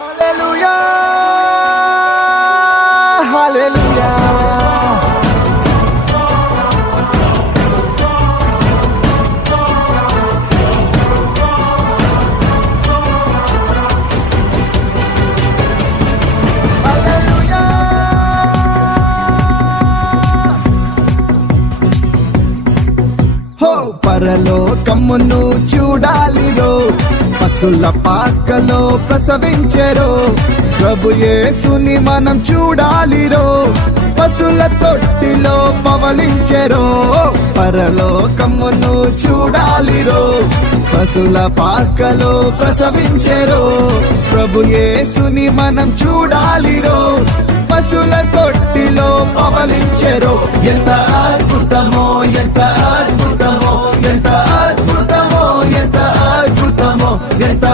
హల్లెలూయా హల్లెలూయా హల్లెలూయా హో పరలోకమును చూడాలిరో పశుల పాకలో ప్రసవించెరో ప్రభు యేసుని మనం చూడాలిరో పశుల తొట్టిలో పవలించెరో పరలోకమును చూడాలిరో పశుల పాకలో ప్రసవించెరో ప్రభు యేసుని మనం చూడాలిరో పశుల తొట్టిలో పవలించెరో ఎంత అద్భుతమో ఎంత అద్భుతమో ఎంత అద్భుతమో ఎంత అద్భుతమో ఎంత